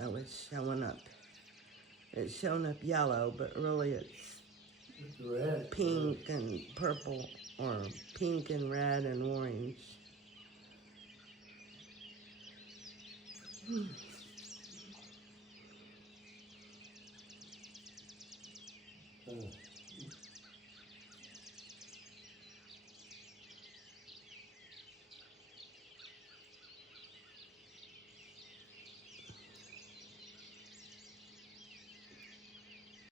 know, it's showing up. It's showing up yellow, but really it's It's red. pink and purple, or pink and red and orange. Uh,